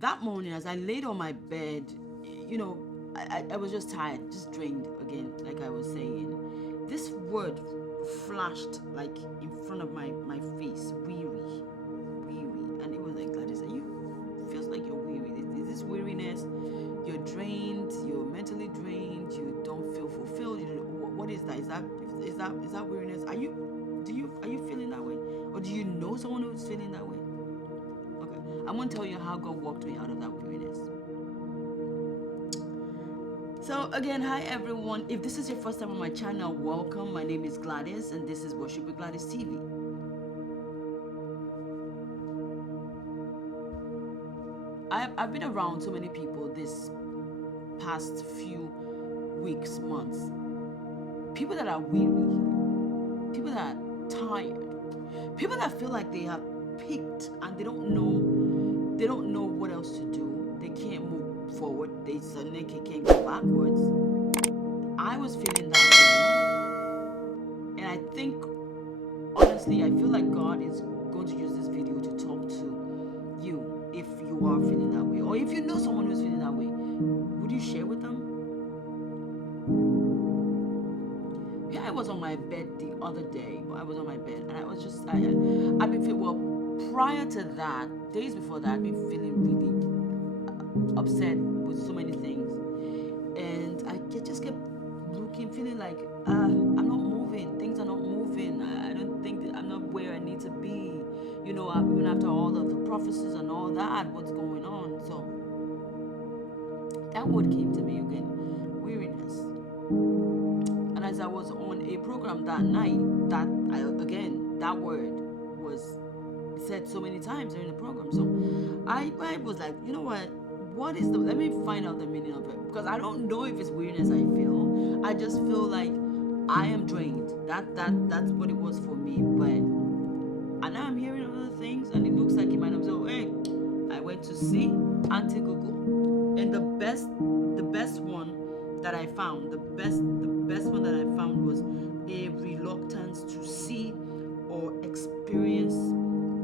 that morning, as I laid on my bed, you know, I was just tired, just drained again, like I was saying. This word flashed like in front of my face, weary, weary. And it was like, Gladys, feels like you're weary. Is this weariness? You're drained, you're mentally drained, you don't feel fulfilled. What is that? Is that weariness? Are you feeling that way? Or do you know someone who's feeling that way? Okay. I'm gonna tell you how God walked me out of that weariness. So again, hi everyone. If this is your first time on my channel, welcome. My name is Gladys and this is Worship with Gladys TV. I've been around so many people this past few weeks, months. People that are weary, people that are tired, people that feel like they have peaked and they don't know what else to do. They can't move forward. They suddenly can't go backwards. I was feeling that way, and I think honestly, I feel like God is going to use this video to talk to you if you are feeling that way, or if you know someone who's feeling that way. Would you share with them? Yeah, I was on my bed the other day. I was on my bed and I was just, I've been feeling, well, prior to that, days before that, I've been feeling really upset with so many things. And I just kept feeling like, I'm not moving. Things are not moving. I don't think that I'm not where I need to be. You know, even after all of the prophecies and all that, what's going on? So that word came to me again, weariness. And as I was on a program that night, that word was said so many times during the program. So I was like, you know what is let me find out the meaning of it, because I don't know if it's weariness I feel. I just feel like I am drained. That's what it was for me. And now I'm hearing other things, and it looks like it might have said, hey, I went to see Auntie Google, and the best one that I found, the best one that I found was a reluctance to see or experience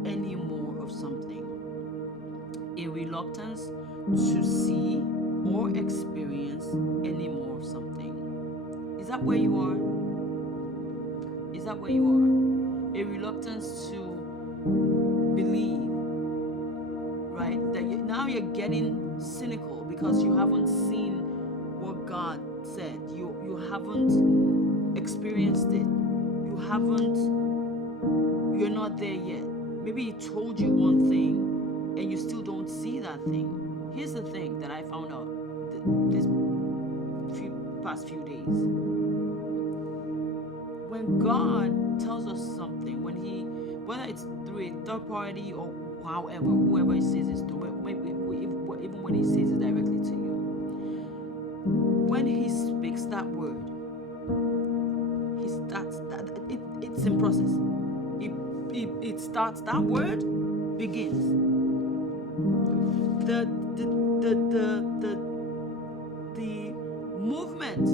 any more of something. A reluctance to see or experience any more of something. Is that where you are? Is that where you are? A reluctance to believe, right? That now you're getting cynical because you haven't seen what God said. You haven't experienced it. You're not there yet. Maybe He told you one thing and you still don't see that thing. Here's the thing that I found out this past few days. When God tells us something, whether it's through a third party or whoever He says it to, even when He says it directly to you, when He speaks that word, He starts that. It's in process. It starts. That word begins. The movement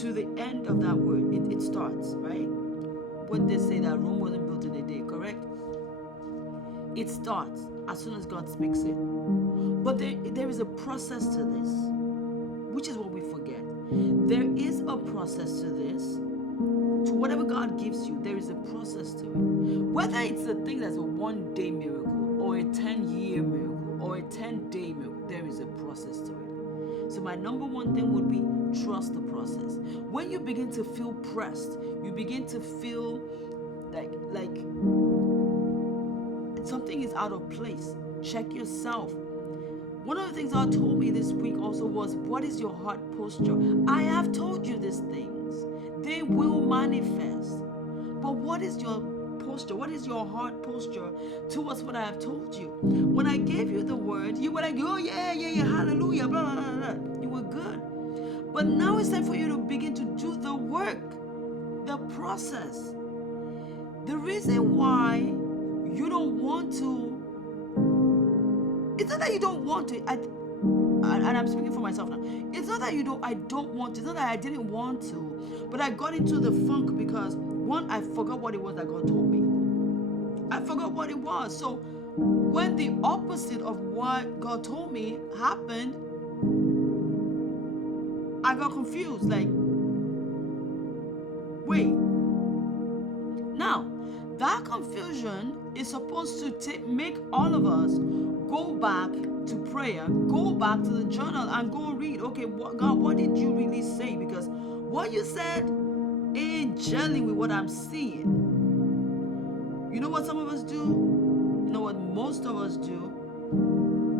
to the end of that word, it starts, right? What they say, that Rome wasn't built in a day, correct? It starts as soon as God speaks it. But there is a process to this, which is what we forget. There is a process to this. To whatever God gives you, there is a process to it. Whether it's a thing that's a 1-day miracle or a 10-year miracle or a 10-day miracle, there is a process to it. So my number one thing would be trust the process. When you begin to feel pressed, you begin to feel like something is out of place, check yourself. One of the things God told me this week also was, what is your heart posture? I have told you these things. They will manifest. But what is your posture? What is your heart posture towards what I have told you? When I gave you the word, you were like, oh yeah, hallelujah, blah, blah, blah, blah. You were good. But now it's time for you to begin to do the work, the process. The reason why you don't want to, it's not that you don't want to, and I'm speaking for myself now. It's not that I don't want to. It's not that I didn't want to, but I got into the funk because, one, I forgot what it was that God told me. I forgot what it was. So When the opposite of what God told me happened, I got confused. Like, wait. Now, that confusion is supposed to make all of us go back to prayer, go back to the journal, and go read. Okay, God, what did you really say? Because what you said ain't gelling with what I'm seeing. You know what some of us do? You know what most of us do?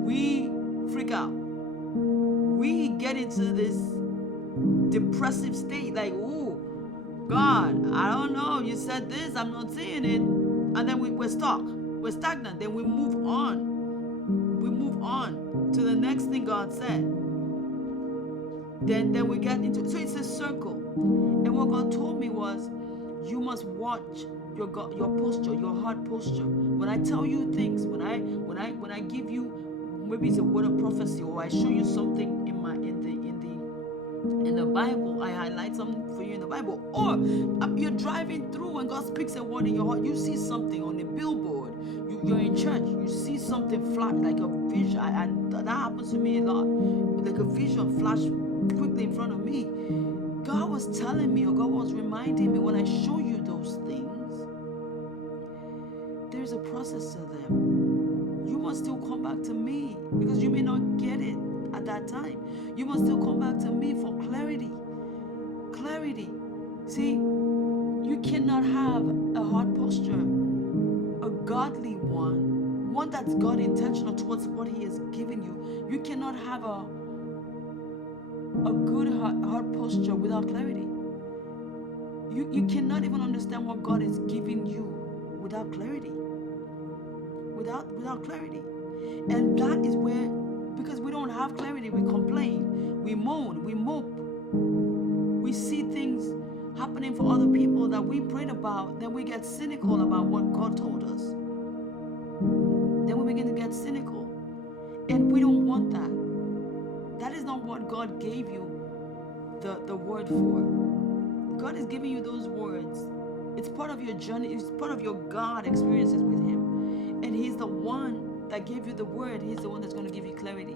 We freak out. We get into this depressive state, like, oh, God, I don't know. You said this, I'm not seeing it. And then we're stuck. We're stagnant. Then we move on. We move on to the next thing God said. Then we get into, so it's a circle. And what God told me was, you must watch your posture, your heart posture. When I tell you things, when I give you, maybe it's a word of prophecy, or I show you something in the Bible, I highlight something for you in the Bible, or you're driving through and God speaks a word in your heart, you see something on a billboard, you're in church, you see something flash, like a vision, and that happens to me a lot, like a vision flash quickly in front of me. God was telling me, or God was reminding me, when I show you those things, there's a process to them. You must still come back to me, because you may not get it at that time. You must still come back to me for clarity. Clarity. See, you cannot have a heart posture, a godly one that's God intentional towards what He has given you. You cannot have a good heart posture without clarity. You cannot even understand what God is giving you without clarity. Without clarity. And that is where, because we don't have clarity, we complain, we moan, we mope. We see things happening for other people that we prayed about, then we get cynical about what God told us. Then we begin to get cynical. And we don't want that. That is not what God gave you the word for. God is giving you those words. It's part of your journey. It's part of your God experiences with Him. And He's the one that gave you the word. He's the one that's going to give you clarity.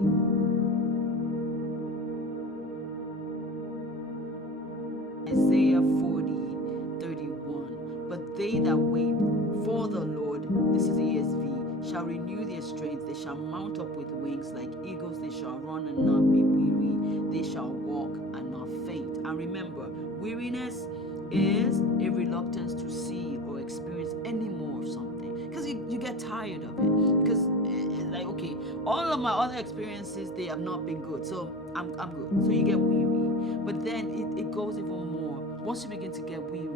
Isaiah 40:31. But they that wait for the Lord, this is the ESV, shall renew their strength. They shall mount up with wings like eagles. They shall run and not be weary. They shall walk and not faint. And remember, weariness is a reluctance to see or experience any more of something, because you get tired of it, because it's like, okay, all of my other experiences, they have not been good, so I'm good. So you get weary. But then it goes even more. Once you begin to get weary,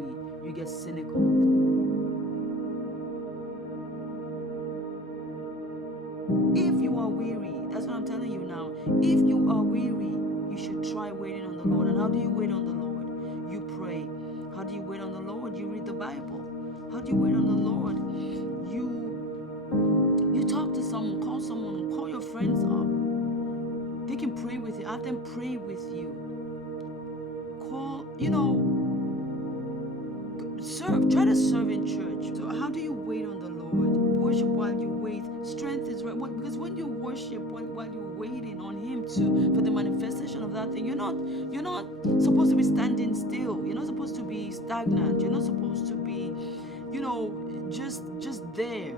you get cynical. If you are weary, that's what I'm telling you now. If you are weary, you should try waiting on the Lord. And how do you wait on the Lord? You pray. How do you wait on the Lord? You read the Bible. How do you wait on the Lord? You talk to someone, call your friends up. They can pray with you. Have them pray with you. Try to serve in church. So how do you wait on the Lord? Worship while you wait. Strength is right, because when you worship, while you're waiting on Him for the manifestation of that thing, you're not supposed to be standing still. You're not supposed to be stagnant. You're not supposed to be, just there,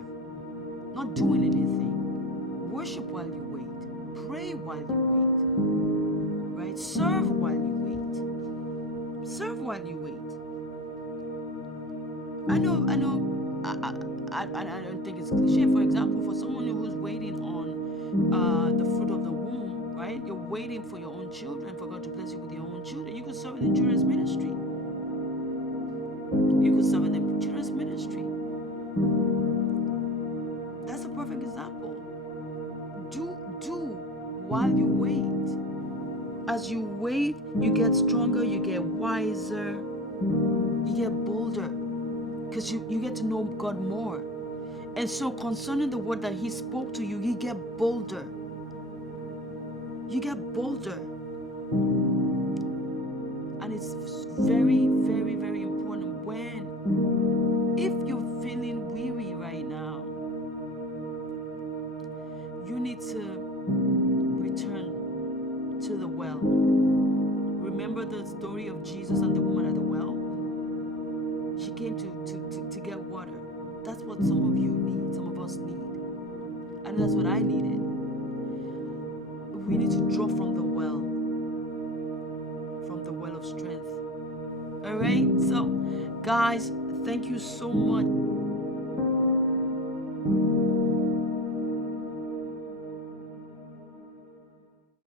not doing anything. Worship while you wait. Pray while you wait. Right? Serve while you wait. Serve while you wait. I know. I don't think it's cliche. For example, for someone who's waiting on the fruit of the womb, right? You're waiting for your own children, for God to bless you with your own children. You could serve in the children's ministry. You could serve in the children's ministry. That's a perfect example. Do while you wait. As you wait, you get stronger, you get wiser, you get bolder, because you get to know God more. And so concerning the word that He spoke to you, you get bolder. You get bolder. And it's very, very, very important if you're feeling weary right now, need to return to the well. Remember the story of Jesus and the woman at the well? She came to get water. That's what some of you need, some of us need. And that's what I needed. We need to draw from the well of strength. All right? So, guys, thank you so much.